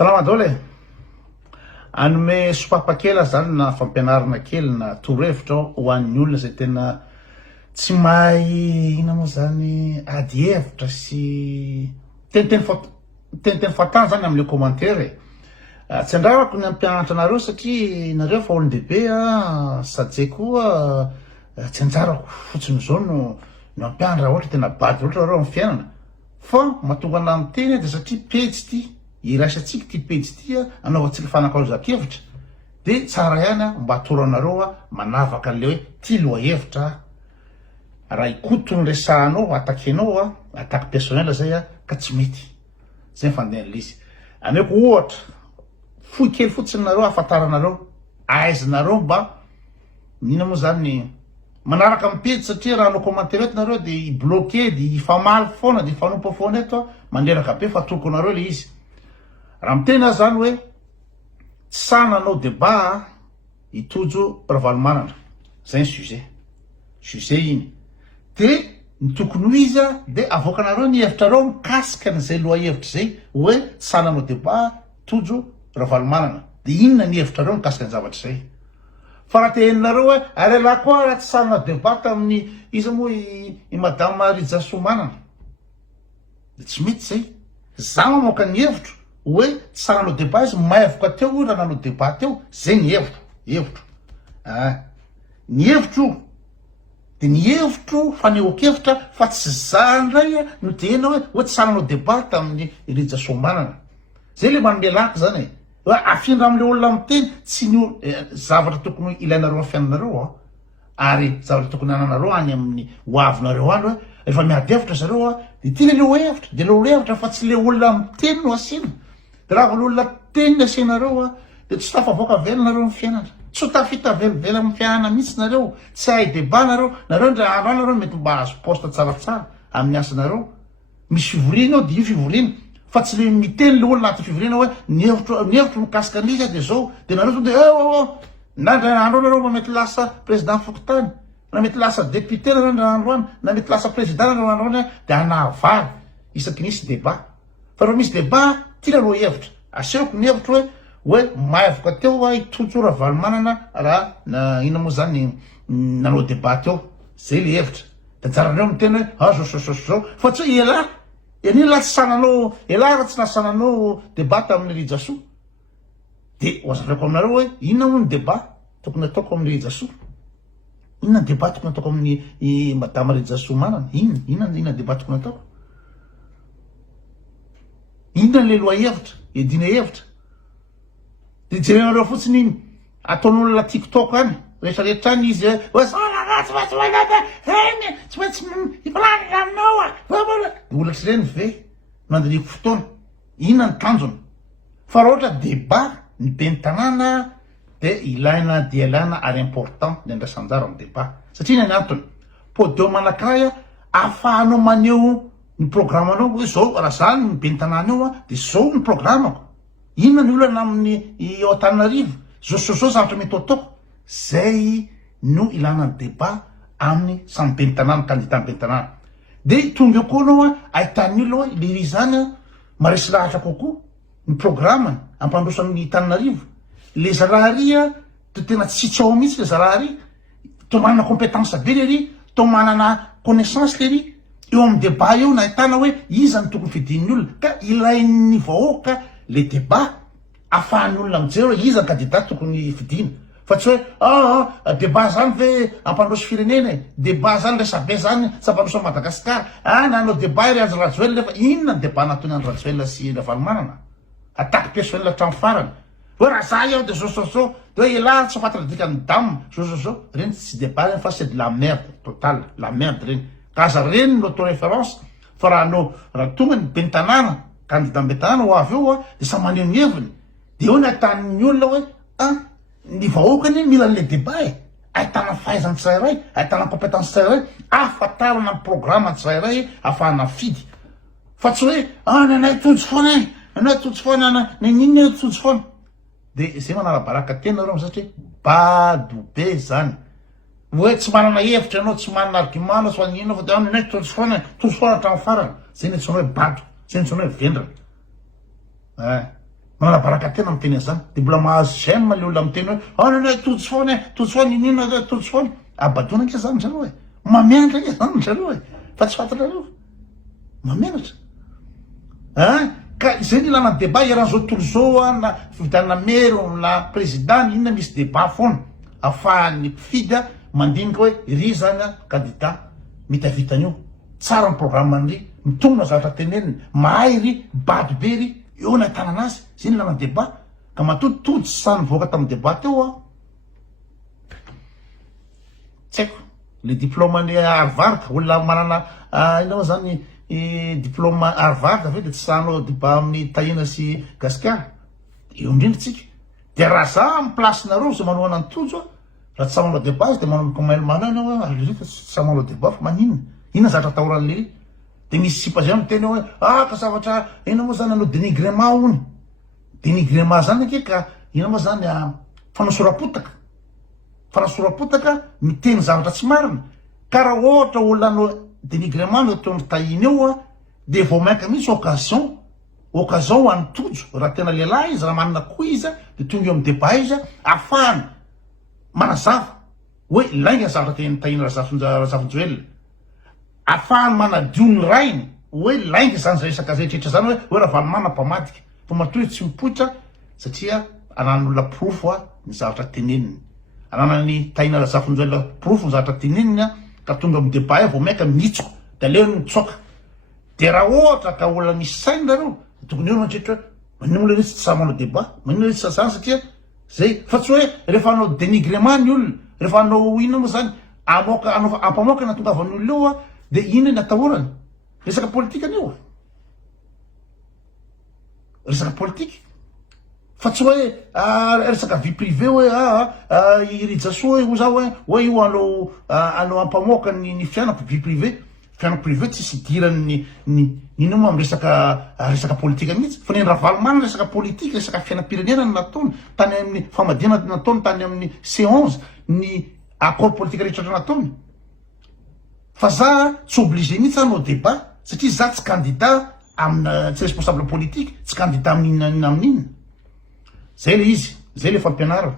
Salama dole. Anome sopapakela zany na fampianarana kely na torohevitra ho an'ny olona zay tena tsy mahay ina moa zany ady hevitra sy teny fatana zany am'le commentaire. Tsy andrarako ny ampianatra anareo satria nareo fa olon-dehibe sady koa tsy anjarako fotsiny zao no ampianatra ohatra tena bady ohatra nareo amin'ny fiainana. Fa mahatonga ana amin'ny teny de satria pejy ty iraisantsika ty pejy ty anaovantsika fanakaozan-kevitra de tsara ihany mba atoro anareo manavaka an'le hoe ty loha-hevitra raha ikoto ny resahanao atakenao ataka personnel zay ka tsy mety zay fandehan'le izy. Ameko ohatra fohy kely fotsiny nareo ahafantaranareo aizanareo mba nina moa zany manaraka amin'ny pejy satria raha anao commentaire eto nareo de ibloqué de ifamaly foana de ifanompo foana eto manderaka be fa atoko anareo le izy. Raha mitena zany hoe tsy sananao débat itojo ravalomanana zay ny sujet iny de ny tokony ho izy de avoakanareo ny hevitrareo mikasika an'izay loha-hevitra zay hoe tsy sananao débat tojo ravalomanana de inona ny hevitrareo mikasika ny zavatra zay. Fa raha te heninareo hoe ary ala koa raha tsy sananao débat tamin'ny iza moa i madame Rija Somanana de tsy mety zay. Za mamoaka ny hevitro hoe tsy sananao débat izy maivoka teo raha nanao débat teo zay ny hevitro ny hevitro de ny hevitro fanehoan-kevitra fa tsy zandray no te hena hoe tsy sananao débat tamin'ny Rija Somanana zay le manome laka zany hoe afindra am'le olona miteny tsy ny zavatra tokony ilainareo amin'ny fiainanareo ary zavatra tokony ananareo any amin'ny hoavinareo any hoe rehefa miady hevitra zareo de ty le loha-hevitra de loha-hevitra fa tsy le olona miteny no asina. De raha olona teny no asianareo de tsy tafavoaka velonareo amin'ny fiainana, tsy tafita velively amin'ny fiainana mihitsy nareo, tsy hay débat nareo ndray andro nareo mety mba azo poste tsaratsara amin'ny asanareo. Misy fivoriana ao de io fivoriana fa tsy le miteny le olona anaty fivoriana hoe ny hevitro mikasika an'izy de zao de nareo to de na ndray andro nareo mba mety lasa président fokotany na mety lasa député nareo ndray andro any na mety lasa président nareo andro any de anavary isaky nisy débat. Fa raha misy débat ty la loha-hevitra asehoko ny hevitra hoe maivoka teo itojo ravalomanana raha ina moa zany nanao débat teo zay le hevitra de anjaranareo miteny hoe zao fa tsy ela eniny la tsy sananao ela raha tsy nasananao débat tamin'ny Rija So de hoazavako aminareo hoe inona moa ny débat tokony ataoko amin'ny Rija So, inona ny débat tokony ataoko amin'ny madame Rija Somanana, inona débat tokony ataoko, inona le loha-hevitra edina hevitra de jerenareo fotsiny iny ataon'olona TikTok any rehetrarehetra any izy hoe tsy maintsy ipilanina aminao de olatra ireny ve mandiniko fotoana, inona ny tanjona. Fa raha ohatra débat ny be ny tanàna de ilaina dia ilaina ary important ny andrasan-jara amin'ny débat satria ny antony podeo manakray ahafahanao maneho ny programanao hoe zao raha zany ny be ny tanàna eo de zao ny programako, inona ny olana amin'ny Antananarivo zao zavatra mety ataoko. Zay no ilana ny débat amin'ny samy be ny tanàna candidat be ny tanàna de tonga eo koa anao ahitany olona hoe le zany maresy lahatra kokoa ny programany ampandroso amin'ny Antananarivo. Le zarahary to tena tsitsy ao mihitsy le zarahary to manana compétence be le ry to manana connaissance le ry eo amin'ny débat eo na ahitana hoe iza ny tokony fidin'ny olona ka ilain'ny vahoaka le débat ahafahan'ny olona mijery hoe iza ny candidat tokony fidina. Fa tsy hoe débat zany ve ampandroso firenena débat zany resabe zany tsy ampandroso Madagasikara nanao débat ry Andry Rajoelina fa inona ny débat nataony Andry Rajoelina sy Ravalomanana ataka personnel hatramin'ny farany hoe raha za eo de zao de hoe ela tsy fatara dikany dame zao reny tsy débat reny fa c'est de la merde totale, la merde reny kaza reny no auto référence. Fa raha tonga ny be ny tanàna candidat be tanàna ho avy eo de sa maneho ny heviny de eo ny ahitan'ny olona hoe ny vahoakany mila le débat ahitana fahaizany tsirairay, ahitana compétence tsirairay, ahafantarana ny programme tsirairay ahafahana fidy. Fa tsy hoe nanay tojo foana nanay tojo foana ninona tojo foana de zay manara-baraka tena nareo satria bado be zany hoe tsy manana hevitra ianao, tsy manana argument anao, tsy manana fa de nanay tojo foana hatramin'ny farany zay ny antsoina hoe bado, zay ny antsoina hoe vendrana. Mananabaraka tena miteny an'izany. De mbola mahazo gêne le olona miteny hoe nana tojo foana inina tojo foana. Abadona ke zany zareo e. Mamianatra ke zany zareo e. Fa tsy fantatrareo. Mamianatra. Ka izay ilana débat iarahan'izao tontolo zao na fividianana maire na président inona misy débat foana ahafahan'ny mpifidy mandinika hoe ry zany candidat mitavitany io. Tsara ny programme-ny mitomona zavatra teneniny, mahay ry, baby be ry, eo na ahitana azy, zay ilana débat. Ka matototody sy sany voaka tamin'ny débat teo tsy haiko le diplôme-ny Harvard, olona manana inao zany diplôme Harvard avy de tsy sanao débat amin'ny tahina sy gasikara. Eo indrindra tsika. De raha za amin'ny place-nareo zay manao anany tojo raha tsy manao débat de manao comment manao alirika tsy manao débat fa maninona. Inona zavatra atahoran'le ry. De misy sipa zay miteny hoe ka zavatra ina moa zany anao dénigrement hony. Dénigrement zany ake ka ina moa zany fanasorapotaka. Fanasorapotaka miteny zavatra tsy marina. Ka raha ohatra olona anao dénigrement no atao mitahiny eo de vao mainka misy occasion ho an'ny tojo raha tena lehilahy izy raha manana koa izy de tonga eo amin'ny débat izy ahafahany manazava hoe lainga zavatra tena tahiny Razafinjoelina. Ahafahany manadio ny rainy hoe lainga zany resaka zay rehetra zany hoe raha valimana mpamadika. Fa matoa tsy mipoitra satria anan'olona profo ny zavatra teneniny. Ananany tahina Razafinjoelina profo ny zavatra teneniny ka tonga amin'ny débat vao mainka mitsoko de aleo mitsoka. De raha ohatra ka olona misy saina reo tokony eo mantrehitra manino le tsy sa manao débat, manino le tsy sasany satria zay fa tsy hoe rehefa anao dénigrement ny olona, rehefa anao ina moa zany ampamoaka na tonga avan'ny olona eo de ina ny atahorany. Resaka politika anio. Resaka politika. Fa tsy hoe resaka vie privée hoe irijasoa ho zao hoe io anao ampamoaka ny fianako vie privée. Fianako privé tsisy idirany ino moa amin'ny resaka politika mihitsy. Fa ny Ravalomanana resaka politika, resaka fiainam-pirenena no nataony tany amin'ny famadihana nataony tany amin'ny C11 ny accord politika rehetra nataony. Fa za tsy obligé mihitsy hanao débat satria za tsy candidat amina tsy responsable politique, tsy candidat amin'inona amin'inona. Zay le izy, zay le fampianarana.